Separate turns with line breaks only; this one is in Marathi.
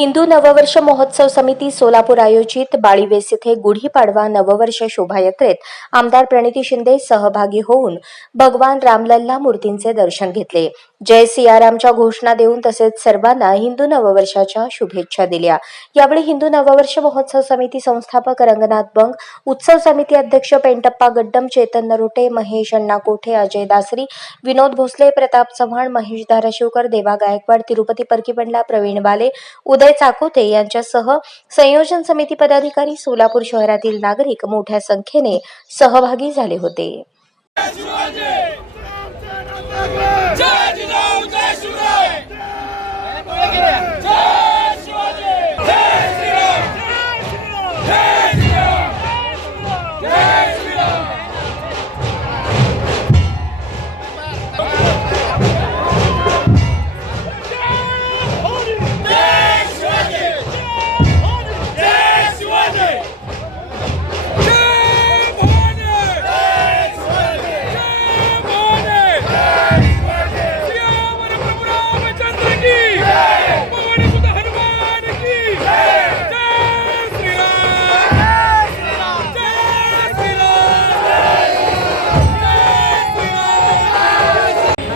हिंदू नववर्ष महोत्सव समिती सोलापूर आयोजित बाळीवेस येथे गुढीपाडवा नववर्ष शोभायात्रेत आमदार प्रणिती शिंदे सहभागी होऊन भगवान रामलल्ला मूर्तींचे दर्शन घेतले. जय सियारामच्या घोषणा देऊन तसेच सर्वांना हिंदू नववर्षाच्या शुभेच्छा दिल्या. यावेळी हिंदू नववर्ष महोत्सव समिती संस्थापक रंगनाथ बंग उत्सव समिती अध्यक्ष पेंटप्पा गड्डम चेतन नरोटे महेश अण्णा कोठे अजय दासरी विनोद भोसले प्रताप चव्हाण महेश धाराशिवकर देवा गायकवाड तिरुपती परकीपंडला प्रवीण बाले उदय चाकोते यांच्यासह संयोजन समिती पदाधिकारी सोलापूर शहरातील नागरिक मोठ्या संख्येने सहभागी झाले होते.
जय